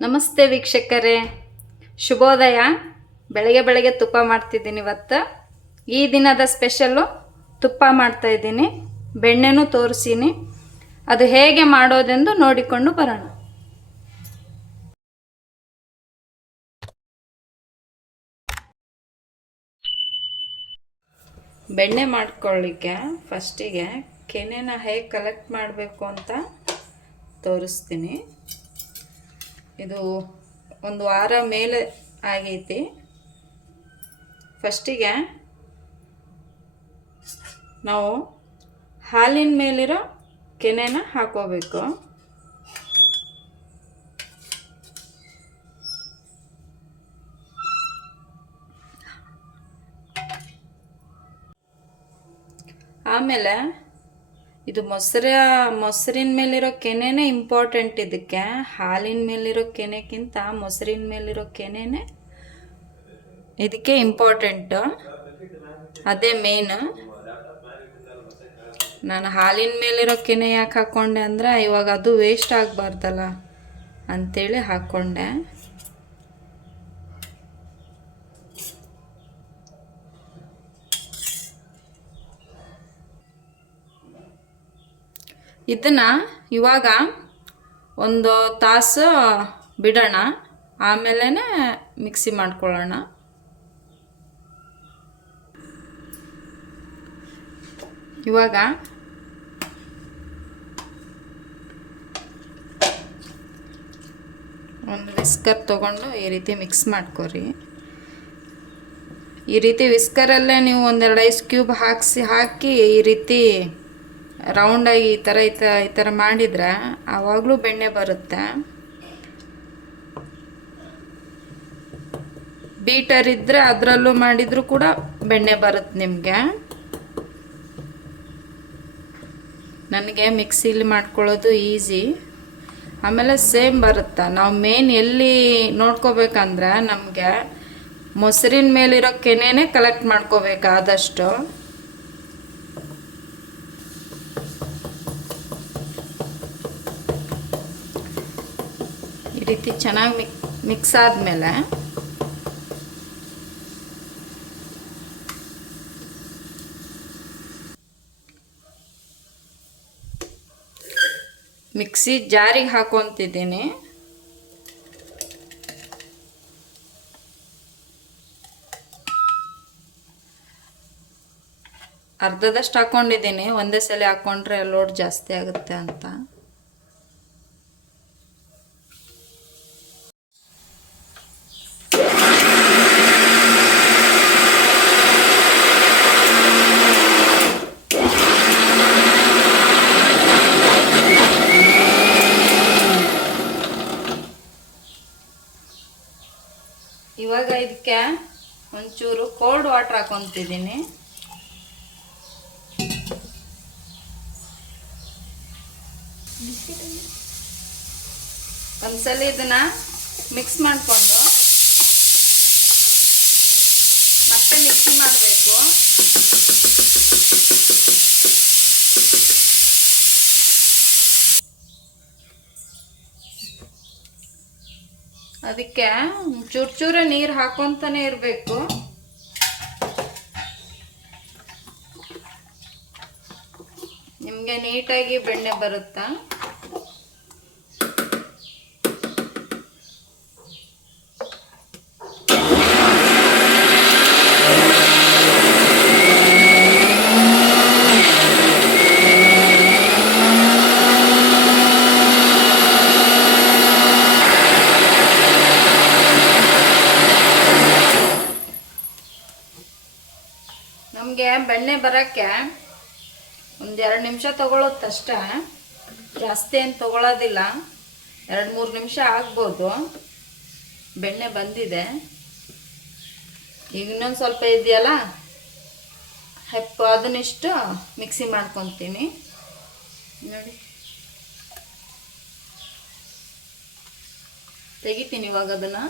ನಮಸ್ತೆ ವೀಕ್ಷಕರೇ. ಶುಭೋದಯ. ಬೆಳಗ್ಗೆ ಬೆಳಗ್ಗೆ ತುಪ್ಪ ಮಾಡ್ತಿದ್ದೀನಿ ಇವತ್ತು. ಈ ದಿನದ ಸ್ಪೆಷಲ್ಲು ತುಪ್ಪ ಮಾಡ್ತಾ ಇದ್ದೀನಿ. ಬೆಣ್ಣೆನೂ ತೋರಿಸೀನಿ. ಅದು ಹೇಗೆ ಮಾಡೋದೆಂದು ನೋಡಿಕೊಂಡು ಬರೋಣ. ಬೆಣ್ಣೆ ಮಾಡ್ಕೊಳ್ಳಿಕ್ಕೆ ಫಸ್ಟಿಗೆ ಕೆನೆನ ಹೇಗೆ ಕಲೆಕ್ಟ್ ಮಾಡಬೇಕು ಅಂತ ತೋರಿಸ್ತೀನಿ. ಇದು ಒಂದು ವಾರ ಮೇಲೆ ಆಗೈತಿ. ಫಸ್ಟಿಗೆ ನಾವು ಹಾಲಿನ ಮೇಲಿರೋ ಕೆನೆನ ಹಾಕೋಬೇಕು. ಆಮೇಲೆ ಇದು ಮೊಸರ, ಮೊಸರಿನ ಮೇಲಿರೋ ಕೆನೆನೇ ಇಂಪಾರ್ಟೆಂಟ್ ಇದಕ್ಕೆ. ಹಾಲಿನ ಮೇಲಿರೋ ಕೆನೆಗಿಂತ ಮೊಸರಿನ ಮೇಲಿರೋ ಕೆನೆನೇ ಇದಕ್ಕೆ ಇಂಪಾರ್ಟೆಂಟು ಅದೇ ಮೇನ್ ನಾನು ಹಾಲಿನ ಮೇಲಿರೋ ಕೆನೆ ಯಾಕೆ ಹಾಕ್ಕೊಂಡೆ ಅಂದರೆ ಇವಾಗ ಅದು ವೇಸ್ಟ್ ಆಗಬಾರ್ದಲ್ಲ ಅಂಥೇಳಿ ಹಾಕ್ಕೊಂಡೆ ಇದನ್ನು ಇವಾಗ ಒಂದು ತಾಸು ಬಿಡೋಣ. ಆಮೇಲೆ ಮಿಕ್ಸಿ ಮಾಡ್ಕೊಳ್ಳೋಣ. ಇವಾಗ ಒಂದು ವಿಸ್ಕರ್ ತೊಗೊಂಡು ಈ ರೀತಿ ಮಿಕ್ಸ್ ಮಾಡ್ಕೊರಿ. ಈ ರೀತಿ ವಿಸ್ಕರಲ್ಲೇ ನೀವು ಒಂದೆರಡು ಐಸ್ ಕ್ಯೂಬ್ ಹಾಕಿಸಿ, ಹಾಕಿ ಈ ರೀತಿ ರೌಂಡಾಗಿ ಈ ಥರ ಈ ಥರ ಈ ಥರ ಮಾಡಿದ್ರೆ ಆವಾಗಲೂ ಬೆಣ್ಣೆ ಬರುತ್ತೆ. ಬೀಟರ್ ಇದ್ದರೆ ಅದರಲ್ಲೂ ಮಾಡಿದರೂ ಕೂಡ ಬೆಣ್ಣೆ ಬರುತ್ತೆ ನಿಮಗೆ. ನನಗೆ ಮಿಕ್ಸಿಲಿ ಮಾಡ್ಕೊಳ್ಳೋದು ಈಸಿ. ಆಮೇಲೆ ಸೇಮ್ ಬರುತ್ತೆ. ನಾವು ಮೇನ್ ಎಲ್ಲಿ ನೋಡ್ಕೋಬೇಕಂದ್ರೆ ನಮಗೆ ಮೊಸರಿನ ಮೇಲಿರೋ ಕೆನೆನೇ ಕಲೆಕ್ಟ್ ಮಾಡ್ಕೋಬೇಕು ಆದಷ್ಟು. ರೀತಿ ಚೆನ್ನಾಗಿ ಮಿಕ್ ಮಿಕ್ಸ್ ಆದಮೇಲೆ ಮಿಕ್ಸಿ ಜಾರಿಗೆ ಹಾಕೊತಿದ್ದೀನಿ. ಅರ್ಧದಷ್ಟು ಹಾಕ್ಕೊಂಡಿದ್ದೀನಿ ಒಂದೇ ಸಲ ಹಾಕ್ಕೊಂಡ್ರೆ ಲೋಡ್ ಜಾಸ್ತಿ ಆಗುತ್ತೆ ಅಂತ. ಇದಕ್ಕೆ ಒಂಚೂರು ಕೋಲ್ಡ್ ವಾಟರ್ ಹಾಕೊತಿದ್ದೀನಿ. ಒಂದ್ಸಲ ಇದನ್ನ ಮಿಕ್ಸ್ ಮಾಡಿಕೊಂಡು ಮತ್ತೆ ಮಿಕ್ಸಿ ಮಾಡಬೇಕು. ಅದಕ್ಕೆ ಚೂರು ನೀರು ಹಾಕೊಂತಾನೆ ಇರಬೇಕು. ನಿಮಗೆ ನೀಟಾಗಿ ಬೆಣ್ಣೆ ಬರುತ್ತಾ ನಮಗೆ ಬೆಣ್ಣೆ ಬರೋಕ್ಕೆ ಒಂದು ಎರಡು ನಿಮಿಷ ತಗೊಳುತ್ತಷ್ಟೇ ಜಾಸ್ತಿ ಏನು ತಗೊಳ್ಳೋದಿಲ್ಲ ಎರಡು ಮೂರು ನಿಮಿಷ ಆಗ್ಬೋದು. ಬೆಣ್ಣೆ ಬಂದಿದೆ. ಈಗ ಇನ್ನೊಂದು ಸ್ವಲ್ಪ ಇದೆಯಲ್ಲ? ಹೆಪ್ಪು ಅದನ್ನಿಷ್ಟು ಮಿಕ್ಸಿ ಮಾಡ್ಕೊತೀನಿ. ನೋಡಿ. ತೆಗಿತೀನಿ ಇವಾಗ ಅದನ್ನು.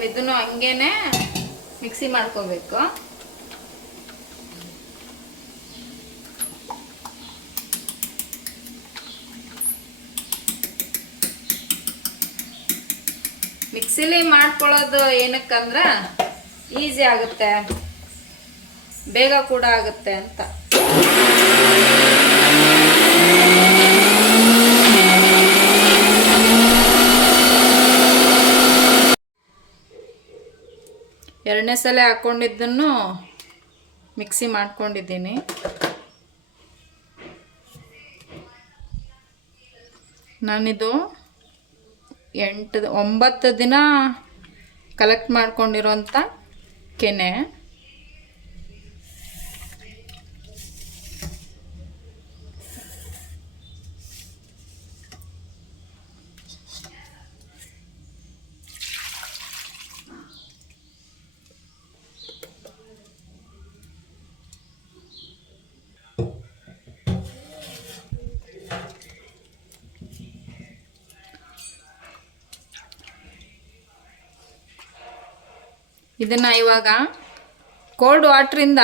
ಸೇಮ್ ಇದನ್ನು ಹಂಗೇನೆ ಮಿಕ್ಸಿ ಮಾಡ್ಕೋಬೇಕು. ಮಿಕ್ಸಿಲಿ ಮಾಡ್ಕೊಳ್ಳೋದು ಏನಕ್ಕಂದ್ರ ಈಸಿ ಆಗುತ್ತೆ. ಬೇಗ ಕೂಡ ಆಗುತ್ತೆ ಅಂತ. ಎರಡನೇ ಸಲ ಹಾಕ್ಕೊಂಡಿದ್ದನ್ನು ಮಿಕ್ಸಿ ಮಾಡ್ಕೊಂಡಿದ್ದೀನಿ. ನಾನಿದು ಎಂಟು ಒಂಬತ್ತು ದಿನ ಕಲೆಕ್ಟ್ ಮಾಡ್ಕೊಂಡಿರೋಂಥ ಕೆನೆ. ಇದನ್ನು ಇವಾಗ ಕೋಲ್ಡ್ ವಾಟ್ರಿಂದ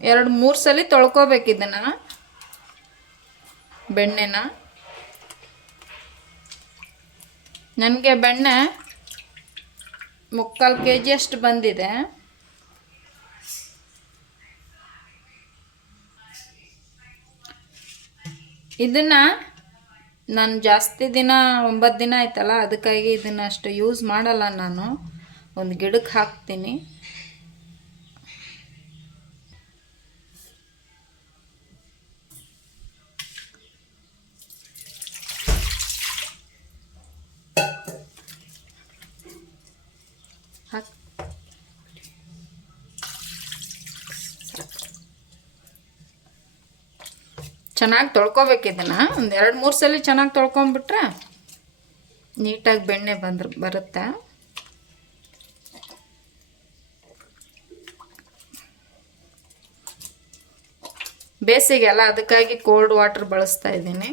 ಎರಡು ಮೂರು ಸಲ ತೊಳ್ಕೊಬೇಕು ಇದನ್ನು, ಬೆಣ್ಣೆನ. ನನಗೆ ಬೆಣ್ಣೆ ಮುಕ್ಕಾಲು ಕೆ ಜಿಯಷ್ಟು ಬಂದಿದೆ. ಇದನ್ನು ನಾನು ಜಾಸ್ತಿ ದಿನ, ಒಂಬತ್ತು ದಿನ ಆಯ್ತಲ್ಲ, ಅದಕ್ಕಾಗಿ ಇದನ್ನು ಅಷ್ಟು ಯೂಸ್ ಮಾಡಲ್ಲ ನಾನು. ಒಂದು ಗಿಡಕ್ಕೆ ಹಾಕ್ತೀನಿ. ಹಾಕ್. ಚೆನ್ನಾಗಿ ತೊಳ್ಕೊಬೇಕು ಇದನ್ನು. ಒಂದು ಎರಡು ಮೂರು ಸಲ ಚೆನ್ನಾಗಿ ತೊಳ್ಕೊಂಬಿಟ್ರೆ ನೀಟಾಗಿ ಬೆಣ್ಣೆ ಬಂದ್ರೆ ಬರುತ್ತೆ. ಬೇಸಿಗೆಲ್ಲ ಅದಕ್ಕಾಗಿ ಕೋಲ್ಡ್ ವಾಟರ್ ಬಳಸ್ತಾ ಇದ್ದೀನಿ.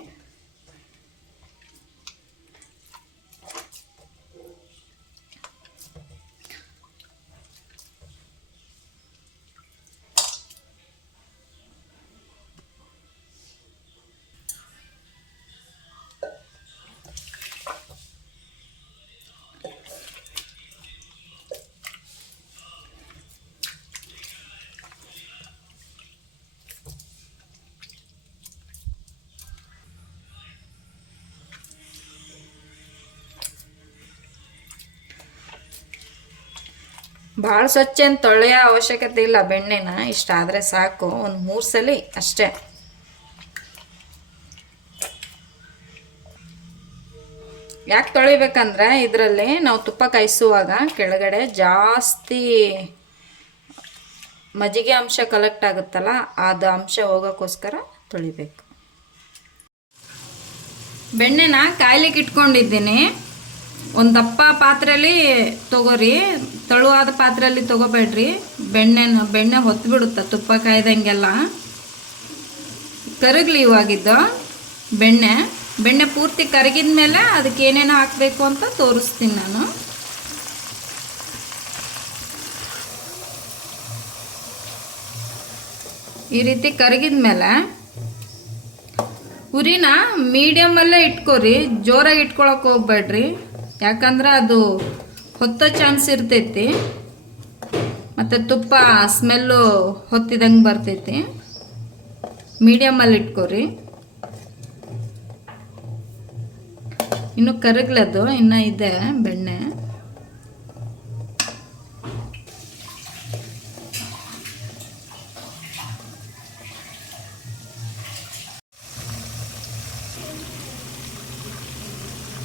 ಭಾಳ ಸ್ವಚ್ಛ ಏನು ತೊಳೆಯೋ ಅವಶ್ಯಕತೆ ಇಲ್ಲ ಬೆಣ್ಣೆನ, ಇಷ್ಟ ಆದರೆ ಸಾಕು. ಒಂದು ಮೂರು ಸಲ ಅಷ್ಟೇ. ಯಾಕೆ ತೊಳಿಬೇಕಂದ್ರೆ ಇದರಲ್ಲಿ ನಾವು ತುಪ್ಪ ಕಾಯಿಸುವಾಗ ಕೆಳಗಡೆ ಜಾಸ್ತಿ ಮಜ್ಜಿಗೆ ಅಂಶ ಕಲೆಕ್ಟ್ ಆಗುತ್ತಲ್ಲ, ಅದು ಅಂಶ ಹೋಗೋಕ್ಕೋಸ್ಕರ ತೊಳಿಬೇಕು. ಬೆಣ್ಣೆನ ಕಾಯ್ಲಿಕ್ಕೆ ಇಟ್ಕೊಂಡಿದ್ದೀನಿ. ಒಂದು ದಪ್ಪ ಪಾತ್ರೆಯಲ್ಲಿ ತಗೋರಿ, ತಳುವಾದ ಪಾತ್ರೆಯಲ್ಲಿ ತಗೋಬೇಡ್ರಿ. ಬೆಣ್ಣೆ ಬೆಣ್ಣೆ ಹೊತ್ತು ಬಿಡುತ್ತೆ ತುಪ್ಪ ಕಾಯ್ದಂಗೆಲ್ಲ. ಕರಗಲಿ ಇವಾಗಿದ್ದು ಬೆಣ್ಣೆ. ಬೆಣ್ಣೆ ಪೂರ್ತಿ ಕರಗಿದ ಮೇಲೆ ಅದಕ್ಕೆ ಏನೇನು ಹಾಕಬೇಕು ಅಂತ ತೋರಿಸ್ತೀನಿ ನಾನು. ಈ ರೀತಿ ಕರಗಿದ ಮೇಲೆ ಉರಿನ ಮೀಡಿಯಮಲ್ಲೇ ಇಟ್ಕೋರಿ. ಜೋರಾಗಿ ಇಟ್ಕೊಳಕ್ಕೆ ಹೋಗ್ಬೇಡ್ರಿ. ಯಾಕಂದ್ರೆ ಅದು ಹೊತ್ತ ಚಾನ್ಸ್ ಇರ್ತೈತಿ, ಮತ್ತು ತುಪ್ಪ ಸ್ಮೆಲ್ಲು ಹೊತ್ತಿದಂಗೆ ಬರ್ತೈತಿ. ಮೀಡಿಯಮಲ್ಲಿ ಇಟ್ಕೋರಿ. ಇನ್ನು ಕರಗ್ಲದು ಇನ್ನು ಇದೆ ಬೆಣ್ಣೆ.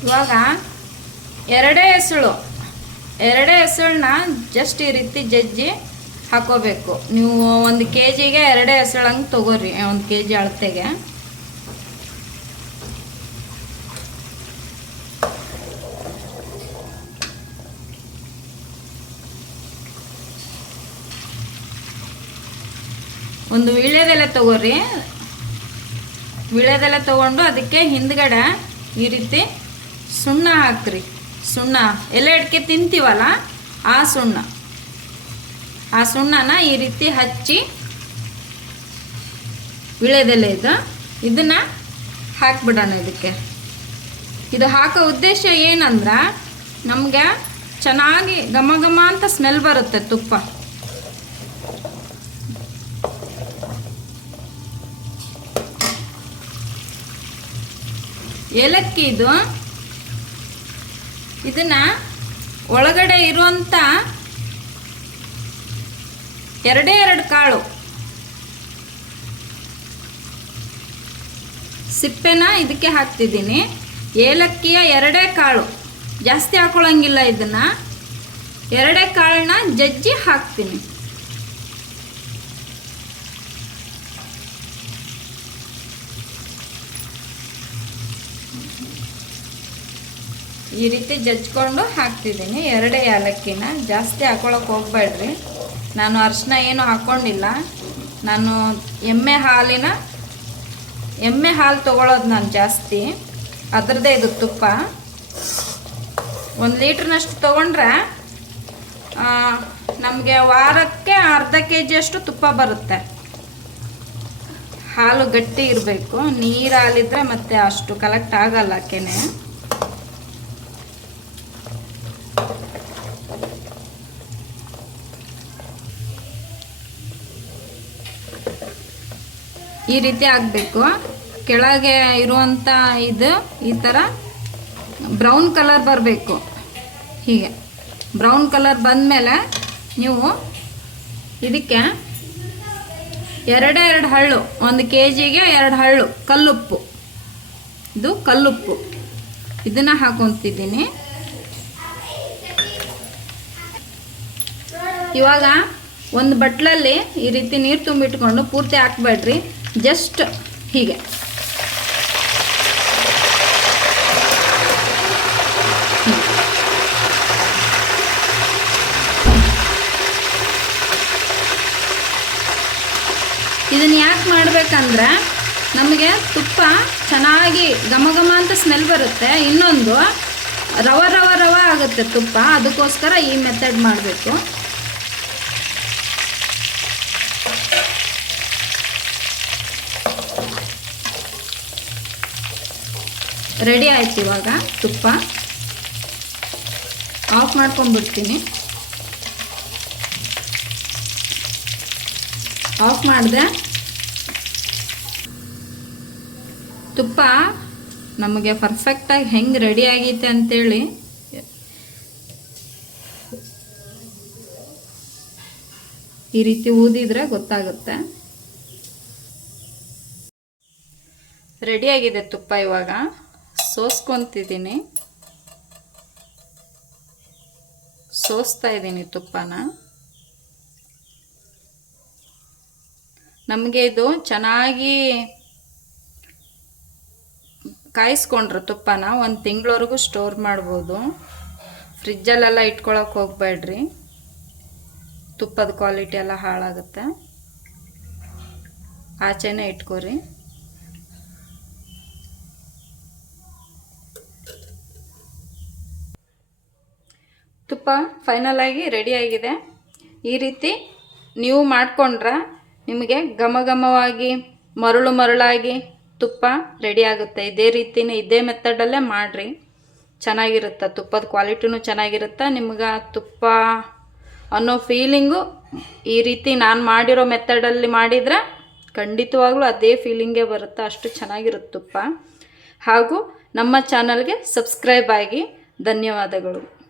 ಇವಾಗ ಎರಡೇ ಹೆಸಳು. ಎರಡೇ ಹೆಸಳನ್ನ ಜಸ್ಟ್ ಈ ರೀತಿ ಜಜ್ಜಿ ಹಾಕೋಬೇಕು. ನೀವು ಒಂದು ಕೆ ಜಿಗೆ ಎರಡೇ ಹೆಸಳಂಗೆ ತೊಗೋರಿ, ಒಂದು ಕೆ ಜಿ ಅಳತೆಗೆ. ಒಂದು ವೀಳ್ಯದೆಲೆ ತಗೋರಿ. ವೀಳ್ಯದೆಲೆ ತಗೊಂಡು ಅದಕ್ಕೆ ಹಿಂದ್ಗಡೆ ಈ ರೀತಿ ಸುಣ್ಣ ಹಾಕ್ರಿ. ಸುಣ್ಣ. ಎಲೆ ಅಡಿಕೆ ತಿಂತೀವಲ್ಲ, ಆ ಸುಣ್ಣ. ಆ ಸುಣ್ಣನ ಈ ರೀತಿ ಹಚ್ಚಿ ವಿಳೆದೆಲೆ ಇದು. ಇದನ್ನು ಹಾಕ್ಬಿಡೋಣ ಇದಕ್ಕೆ. ಇದು ಹಾಕೋ ಉದ್ದೇಶ ಏನಂದ್ರೆ, ನಮಗೆ ಚೆನ್ನಾಗಿ ಘಮ ಘಮ ಅಂತ ಸ್ಮೆಲ್ ಬರುತ್ತೆ ತುಪ್ಪ. ಏಲಕ್ಕಿ ಇದು ಇದನ್ನ ಒಳಗಡೆ ಇರುವಂಥ ಎರಡೇ ಎರಡು ಕಾಳು. ಸಿಪ್ಪೆನ ಇದಕ್ಕೆ ಹಾಕ್ತಿದ್ದೀನಿ. ಏಲಕ್ಕಿಯ ಎರಡೇ ಕಾಳು. ಜಾಸ್ತಿ ಹಾಕೊಳ್ಳಂಗಿಲ್ಲ ಇದನ್ನು. ಎರಡೇ ಕಾಳನ್ನ ಜಜ್ಜಿ ಹಾಕ್ತೀನಿ. ಈ ರೀತಿ ಜಜ್ಕೊಂಡು ಹಾಕ್ತಿದ್ದೀನಿ. ಎರಡೇ ಏಲಕ್ಕಿನ ಜಾಸ್ತಿ ಹಾಕೊಳಕ್ಕೆ ಹೋಗ್ಬೇಡ್ರಿ. ನಾನು ಅರಿಶಿನ ಏನು ಹಾಕ್ಕೊಂಡಿಲ್ಲ ನಾನು ಎಮ್ಮೆ ಹಾಲಿನ, ಎಮ್ಮೆ ಹಾಲು ತೊಗೊಳೋದು ನಾನು ಜಾಸ್ತಿ. ಅದರದ್ದೇ ಇದು ತುಪ್ಪ. ಒಂದು ಲೀಟ್ರ್ನಷ್ಟು ತೊಗೊಂಡ್ರೆ ನಮಗೆ ವಾರಕ್ಕೆ ಅರ್ಧ ಕೆ ಜಿಯಷ್ಟು ತುಪ್ಪ ಬರುತ್ತೆ. ಹಾಲು ಗಟ್ಟಿ ಇರಬೇಕು. ನೀರು ಹಾಲಿದ್ರೆ ಮತ್ತೆ ಅಷ್ಟು ಕಲೆಕ್ಟ್ ಆಗಲ್ಲ ಕೆನೆ. ಈ ರೀತಿ ಆಗಬೇಕು. ಕೆಳಗೆ ಇರುವಂಥ ಇದು, ಈ ಥರ ಬ್ರೌನ್ ಕಲರ್ ಬರಬೇಕು. ಹೀಗೆ. ಬ್ರೌನ್ ಕಲರ್ ಬಂದಮೇಲೆ ನೀವು ಇದಕ್ಕೆ ಎರಡೇ ಎರಡು ಹಳ್ಳು, ಒಂದು ಕೆ ಜಿಗೆ ಎರಡು ಹಳ್ಳು, ಕಲ್ಲುಪ್ಪು. ಇದು ಕಲ್ಲುಪ್ಪು. ಇದನ್ನು ಹಾಕೊತಿದ್ದೀನಿ. ಇವಾಗ ಒಂದು ಬಟ್ಲಲ್ಲಿ ಈ ರೀತಿ ನೀರು ತುಂಬಿಟ್ಕೊಂಡು ಪೂರ್ತಿ ಹಾಕ್ಬೇಡ್ರಿ. ಜಸ್ಟ್ ಹೀಗೆ. ಇದನ್ನು ಯಾಕೆ ಮಾಡಬೇಕಂದ್ರೆ ನಮಗೆ ತುಪ್ಪ ಚೆನ್ನಾಗಿ ಘಮ ಘಮ ಅಂತ ಸ್ಮೆಲ್ ಬರುತ್ತೆ. ಇನ್ನೊಂದು ರವ ರವ ರವ ಆಗುತ್ತೆ ತುಪ್ಪ. ಅದಕ್ಕೋಸ್ಕರ ಈ ಮೆಥಡ್ ಮಾಡಬೇಕು. ರೆಡಿ ಆಯ್ತು ಇವಾಗ ತುಪ್ಪ. ಆಫ್ ಮಾಡ್ಕೊಂಡ್ಬಿಡ್ತೀನಿ. ಆಫ್ ಮಾಡಿದೆ ತುಪ್ಪ ನಮಗೆ ಪರ್ಫೆಕ್ಟಾಗಿ ಹೆಂಗೆ ರೆಡಿ ಆಗೈತೆ ಅಂತೇಳಿ. ಈ ರೀತಿ ಊದಿದ್ರೆ ಗೊತ್ತಾಗುತ್ತೆ. ರೆಡಿಯಾಗಿದೆ ತುಪ್ಪ ಇವಾಗ. ಸೋಸ್ಕೊತಿದ್ದೀನಿ. ಸೋಸ್ತಾ ಇದ್ದೀನಿ ತುಪ್ಪನ. ನಮಗೆ ಇದು ಚೆನ್ನಾಗಿ ಕಾಯಿಸ್ಕೊಂಡ್ರು ತುಪ್ಪನ. ಒಂದು ತಿಂಗಳವರೆಗೂ ಸ್ಟೋರ್ ಮಾಡ್ಬೋದು. ಫ್ರಿಜ್ಜಲ್ಲೆಲ್ಲ ಇಟ್ಕೊಳಕ್ಕೆ ಹೋಗ್ಬೇಡ್ರಿ. ತುಪ್ಪದ ಕ್ವಾಲಿಟಿ ಎಲ್ಲ ಹಾಳಾಗುತ್ತೆ. ಆಚೆನೇ ಇಟ್ಕೋರಿ. ತುಪ್ಪ ಫೈನಲ್ ಆಗಿ ರೆಡಿಯಾಗಿದೆ ಈ ರೀತಿ ನೀವು ಮಾಡಿಕೊಂಡ್ರೆ ನಿಮಗೆ ಘಮ ಘಮವಾಗಿ, ಮರಳು ಮರಳಾಗಿ ತುಪ್ಪ ರೆಡಿ ಆಗುತ್ತೆ. ಇದೇ ರೀತಿನೇ ಇದೇ ಮೆಥಡಲ್ಲೇ ಮಾಡಿರಿ. ಚೆನ್ನಾಗಿರುತ್ತೆ? ತುಪ್ಪದ ಕ್ವಾಲಿಟಿನೂ ಚೆನ್ನಾಗಿರುತ್ತೆ? ನಿಮ್ಗೆ ತುಪ್ಪ ಅನ್ನೋ ಫೀಲಿಂಗು ಈ ರೀತಿ ನಾನು ಮಾಡಿರೋ ಮೆಥಡಲ್ಲಿ ಮಾಡಿದರೆ ಖಂಡಿತವಾಗ್ಲೂ ಅದೇ ಫೀಲಿಂಗೇ ಬರುತ್ತೆ? ಅಷ್ಟು ಚೆನ್ನಾಗಿರುತ್ತೆ ತುಪ್ಪ. ಹಾಗೂ ನಮ್ಮ ಚಾನಲ್ಗೆ ಸಬ್ಸ್ಕ್ರೈಬ್ ಆಗಿ. ಧನ್ಯವಾದಗಳು.